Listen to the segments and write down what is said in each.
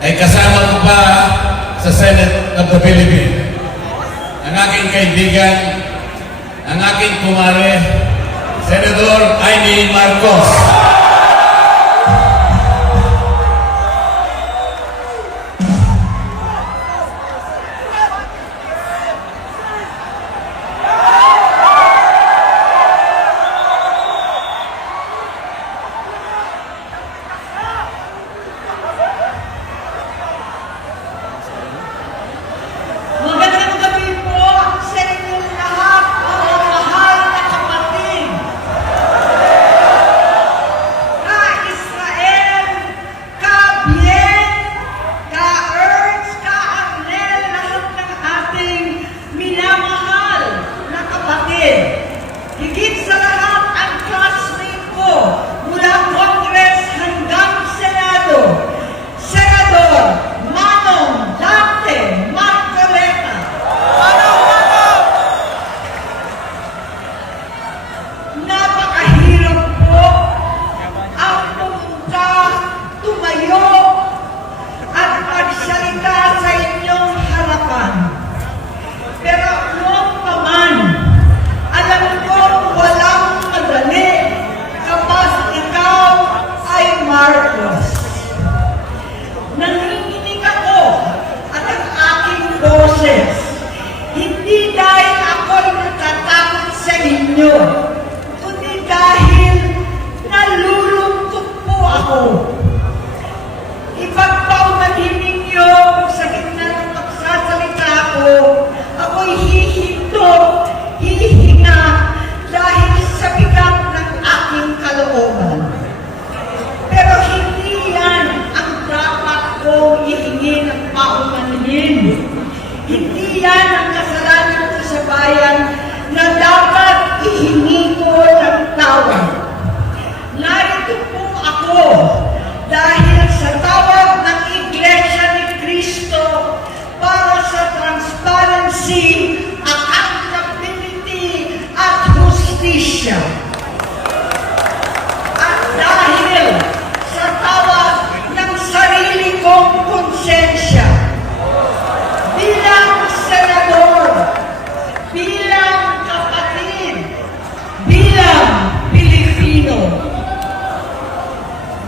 ay kasama ko pa sa Senate of the Philippines. Ang aking kaibigan, ang aking kumare, Senator Amy Marcos.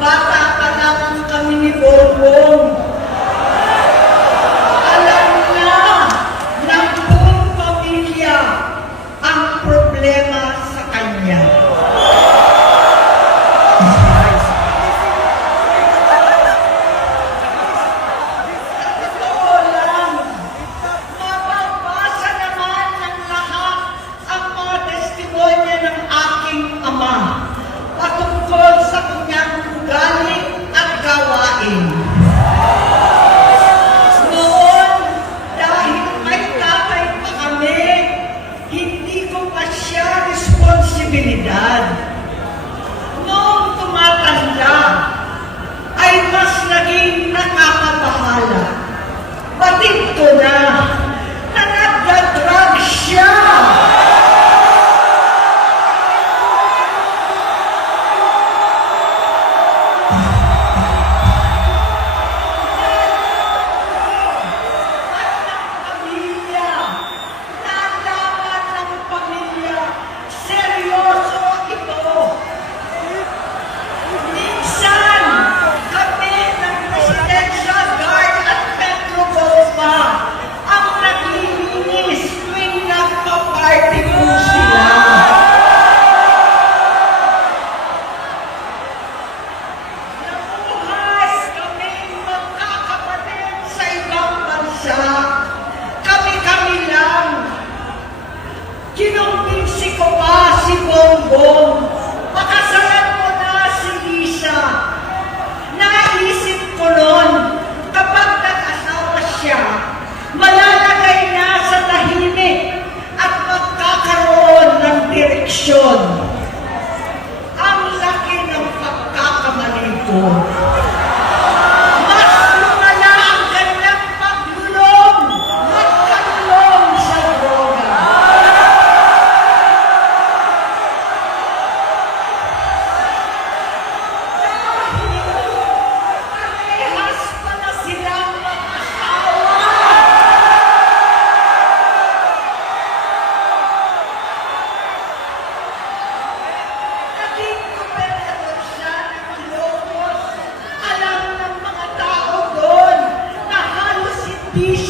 Bata pa lamang kami ni Bongbong. que não se compara se com o. bom these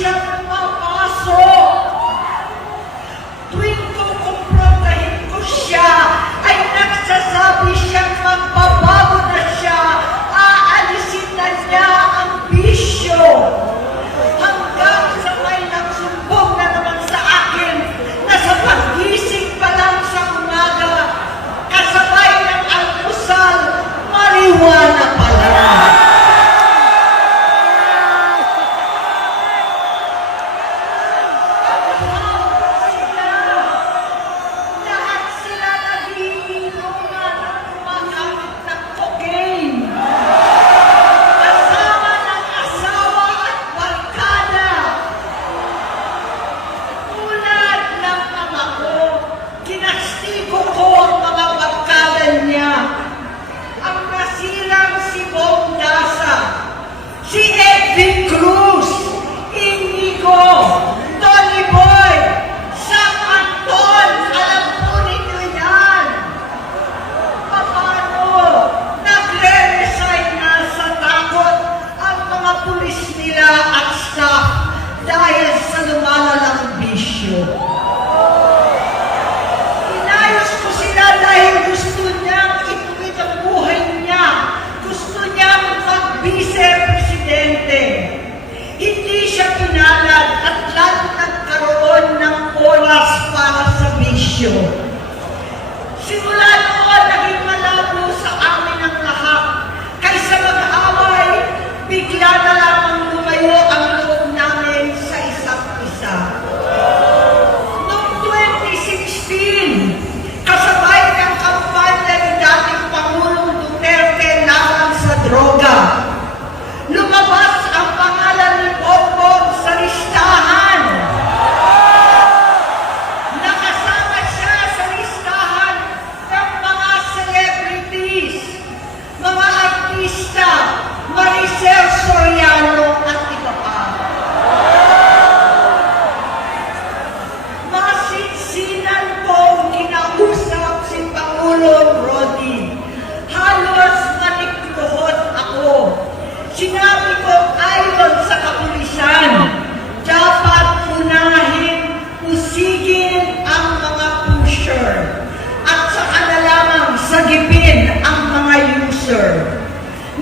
Nasagipin ang mga user.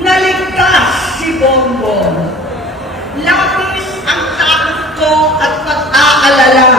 Naligtas si Bongbong. Lapis ang takot ko at pag-aalala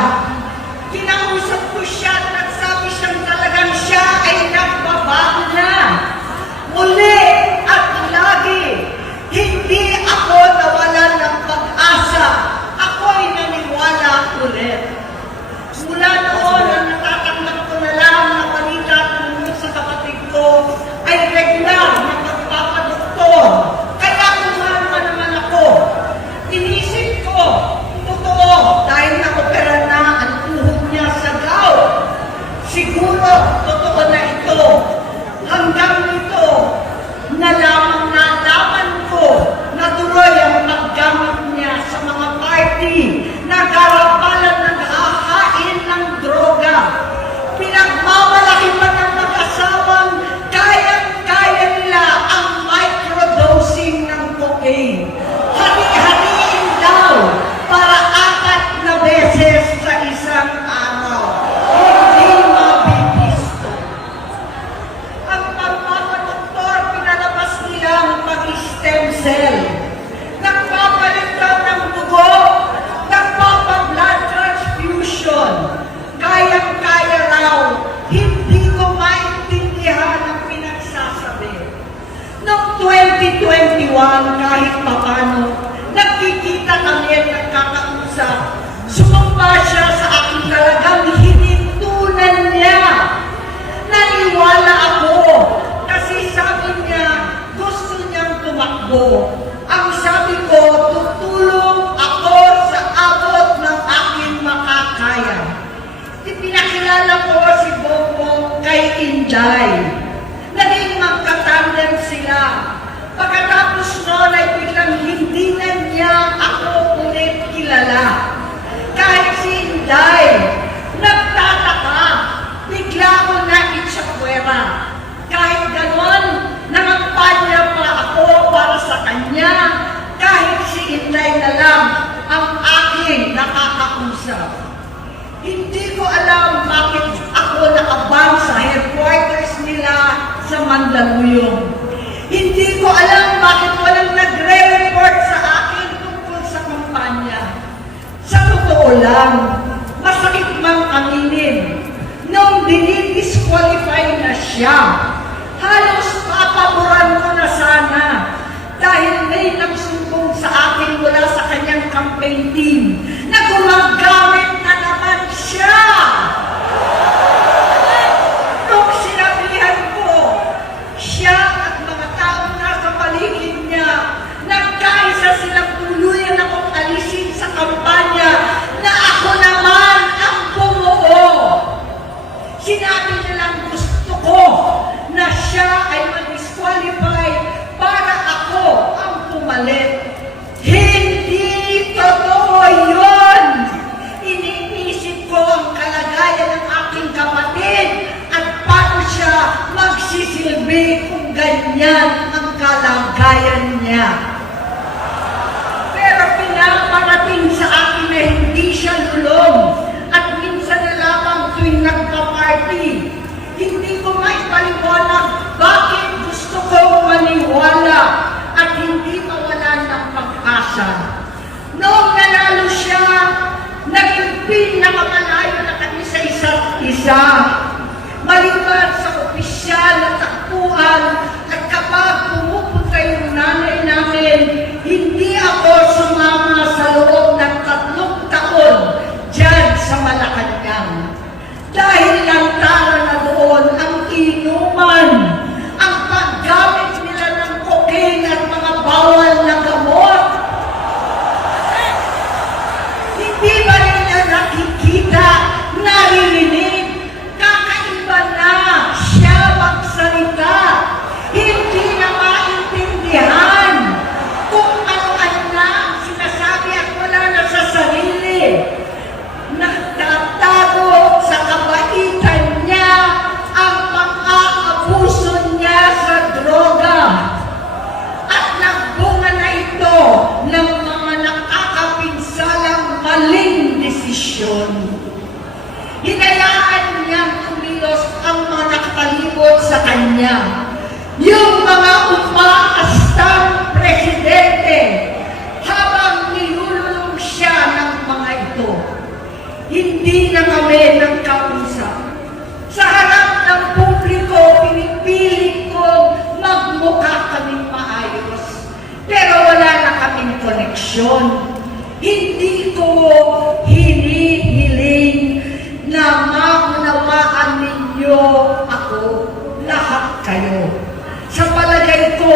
ganyan ang kalagayan niya. Pero pinaparating sa akin na hindi siya lulong at minsan na lamang tuwing nagpa-party. Hindi ko maipaliwanag bakit gusto ko maniwala at hindi mawalan ng pag-asa. Noong nanalo siya, naging pinakamalayo na kami sa isa't isa. Maliban sa opisyal at kapag pumupunta yung nanay namin, hindi ako sumama sa loob ng tatlong taon dyan sa Malacanang. Dahil lantaran na doon ang inuman, koneksyon. Hindi ko hinihiling na maunawaan ninyo ako, lahat kayo. Sa palagay ko,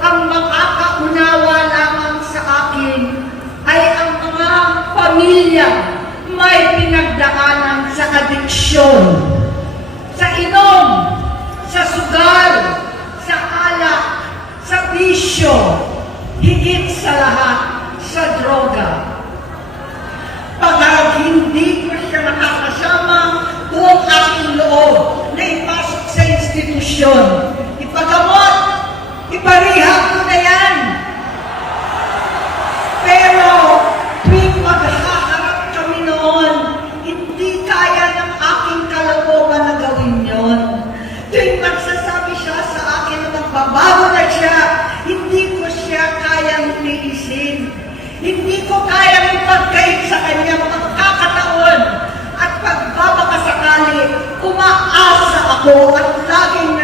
ang makakaunawa lamang sa akin ay ang mga pamilya may pinagdaanan sa adiksyon, sa inom, sa sugal, sa alak, sa bisyo, higit sa lahat, sa droga. Pagka hindi ko siya nakakasama, buong aking loob na ipasok sa institusyon. Ipagamot, iparihab ko na yan. Pero tuwing maghaharap kami noon, hindi kaya ng aking kalooban na gawin yon. Tuwing magsasabi siya sa akin na magbabago na siya, hindi ko siya kayang tiisin. Hindi ko kayang ipagkait sa kanya mga kakataon at pagbabakasakali, umaasa ako at laging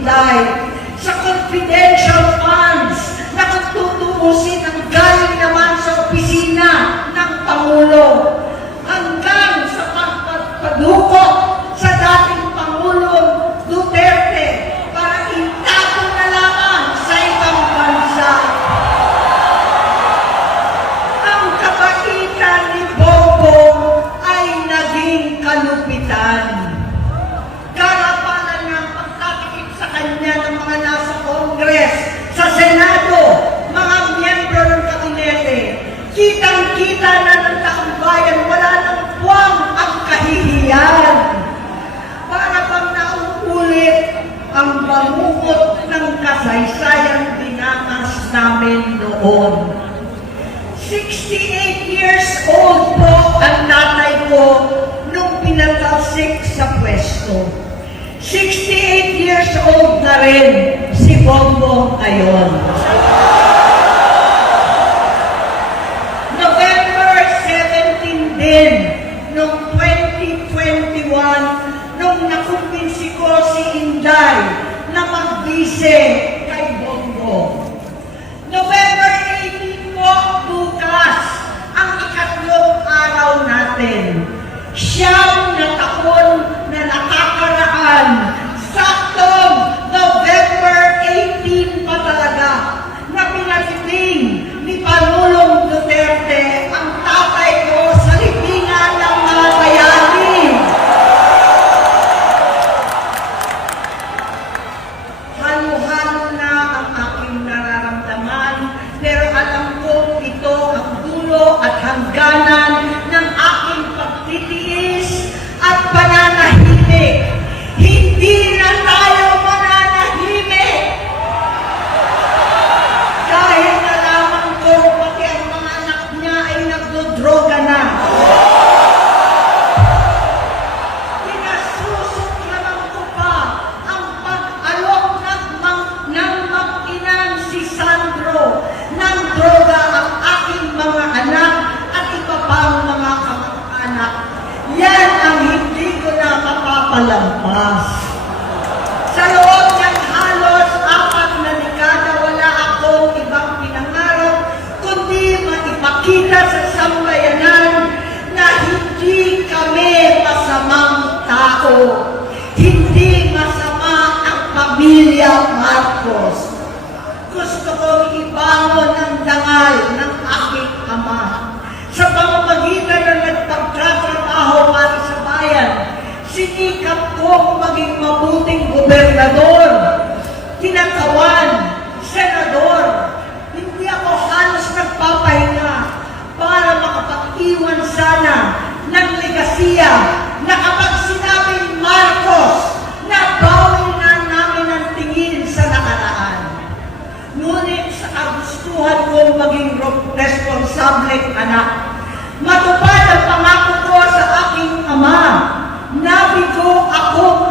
বিদায় সকল বিদেশ noon. 68 years old po ang tatay ko nung pinatalsik sa pwesto. 68 years old na rin si Bongbong ngayon. November 17 din, noong 2021, nung nakumpinsi ko si Inday na magbise William Marcos. Gusto ko ibangon ang dangal ng aking ama sa pamamagitan ng nagpagtatrabaho para sa bayan. Sinikap kong maging mabuting gobernador, tinakawan, senador. Hindi ako halos nagpapahinga para makapag-iwan sana ng legasiya na responsable anak. Matupad ang pangako ko sa aking ama. Nabigo ako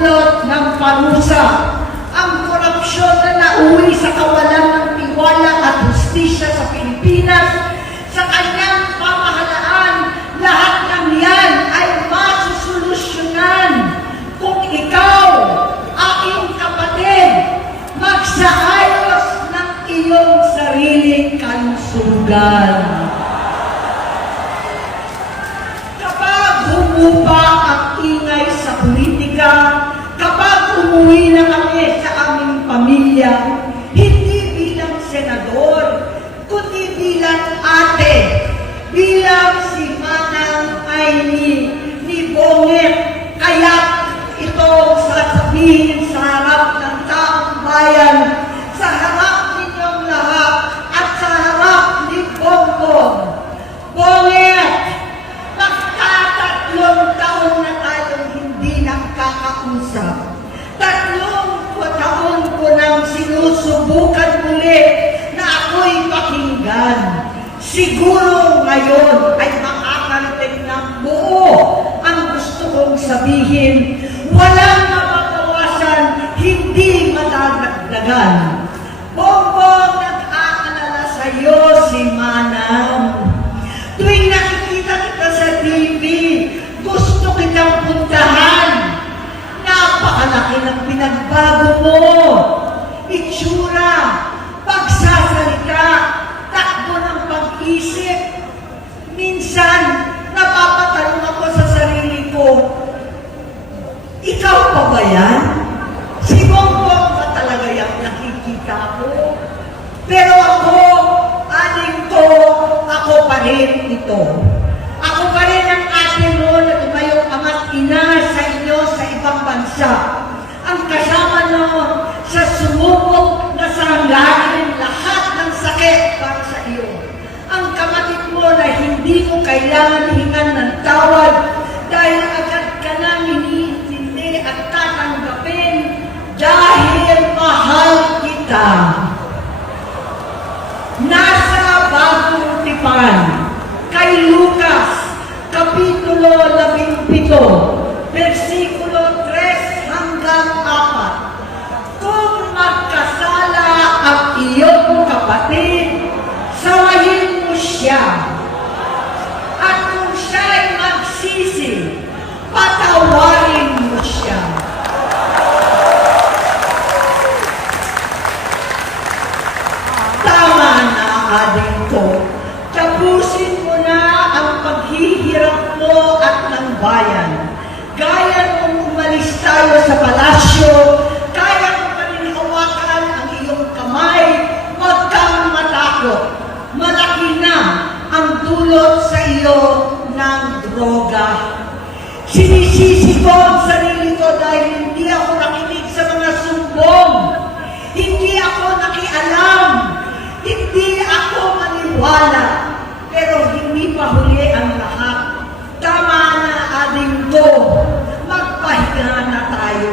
dulot ng parusa, ang korupsyon na nauwi sa kawalan ng tiwala at hustisya sa Pilipinas, sa kanyang pamahalaan, lahat ng yan ay masusolusyonan kung ikaw, aking kapatid, magsaayos ng iyong sariling kalusugan. Kapag humupa ang ingay sa politika, pamilya, hindi bilang senador, kundi bilang ate, bilang si Manang Aini ni Bonget, kaya ito sasabihin sa harap ng taong bayan, sa harap ninyong lahat, at sa harap ni Bongbong. Bonget! Magtatatlong taon na tayong hindi nakakausap. Tatlong taon ko nang sinusubukan muli na ako'y pakinggan. Siguro ngayon ay makakarating ng buo ang gusto kong sabihin. Walang mapapawasan, hindi madadagdagan. Bongbong, nag-aalala sa iyo si Manang. Tuwing nakikita kita sa TV, gusto kitang puntahan. Napakalaki ng pinagbago mo. Itsura, pagsasalita, takbo ng pag-isip. Minsan, napapatanong ako sa sarili ko, ikaw pa ba yan? Si Bongbong ba talaga yung nakikita ko? Pero ako, aling ko, ako pa rin ito. Ako pa rin ang ate mo na tumayong ama't ina sa inyo sa ibang bansa. Ang kasama no sa sumubok saranglahin lahat ng sakit para sa iyo. Ang kapatid mo na hindi mo kailangan hingan ng tawad dahil agad ka nang iniintindi at tatanggapin dahil mahal kita. Nasa bagong tipan, kay Lucas, Kapitulo 17, versikulo ang iyong kapatid, sawayin mo siya. At kung siya'y magsisi, patawarin mo siya. Tama na, ading ko. Tapusin mo na ang paghihirap mo at ng bayan. Gaya nung umalis tayo sa palasyo, kaya mo pa rin hawakan ang iyong kamay, huwag kang matakot. Malaki na ang dulot sa iyo ng droga. Sinisisi ko ang sarili ko dahil hindi ako nakinig sa mga sumbong. Hindi ako nakialam. Hindi ako maniwala. Pero hindi pa huli ang lahat. Tama na ading ko. Magpahinga na tayo.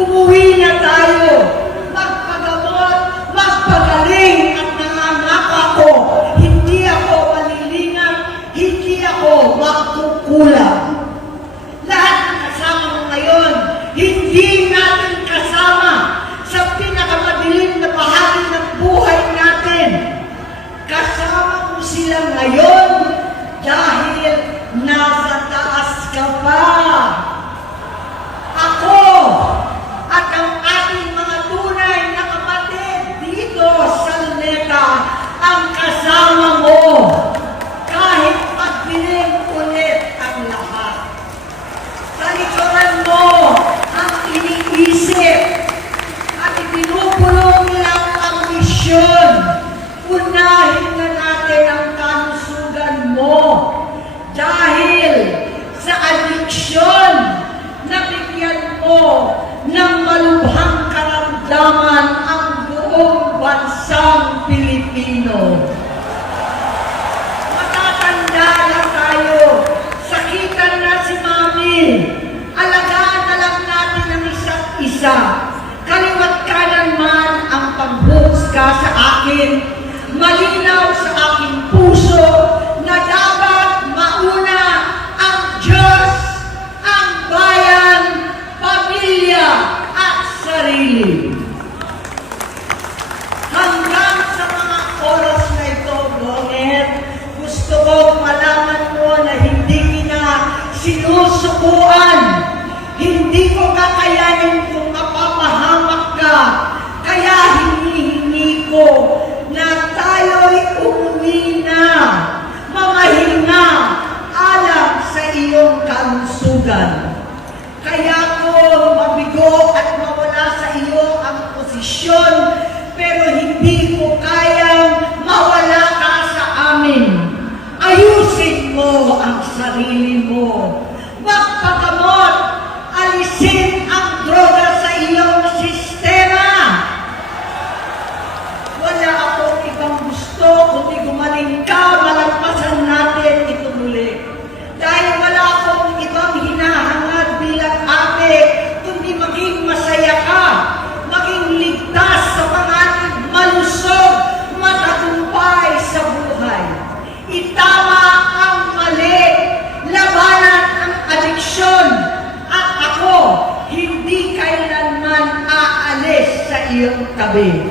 Umuwi 不安。Iyong